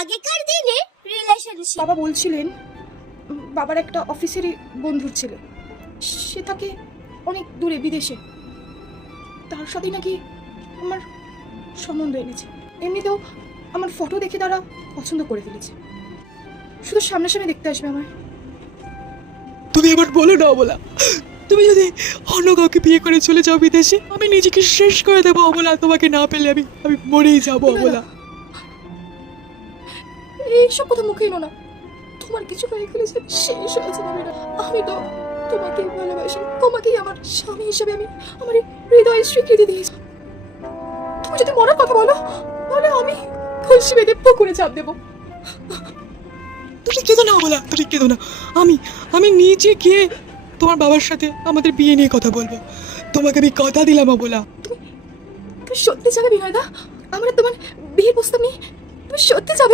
আগেকার দিনে রিলেশনশিপ। বাবা বলছিলেন বাবার একটা অফিসেরই বন্ধুর ছেলে, সে থাকে অনেক দূরে বিদেশে, তার সাথে নাকি আমার সম্বন্ধ এনেছে। এমনিতেও আমার ফটো দেখে তারা পছন্দ করে ফেলেছে, শুধু সামনাসামনি দেখতে আসবে আমায়। তুমি এবার বলো না অবলা, তুমি যদি অন্য কাউকে বিয়ে করে চলে যাও বিদেশে, আমি নিজেকে শেষ করে দেবো অবলা। তোমাকে না পেলে আমি আমি মরেই যাবো অবলা। এইসব কথা মুখে এলো না, তোমার কিছু হয়ে গেলে যে শেষ হয়েছে না। আমি তো তোমাকে ভালোবাসি, তোমাকেই আমার স্বামী হিসেবে আমি আমার হৃদয়ে স্বীকৃতি দিয়েছি। তুমি যদি মরার কথা বলো তাহলে আমি খুশি বেঁধে পুকুরে চাপ দেবো। তুমি কেঁদো না অবলা, তুমি কেঁদো না। আমি আমি নিজে গিয়ে তোমার বাবার সাথে আমাদের বিয়ে নিয়ে কথা বলবো। তোমাকে আমি কথা দিলাম অবলা। তুমি সত্যি যাবে বিনয়দা? আমার তোমার বিয়ের প্রস্তাব নিয়ে তুমি সত্যি যাবে?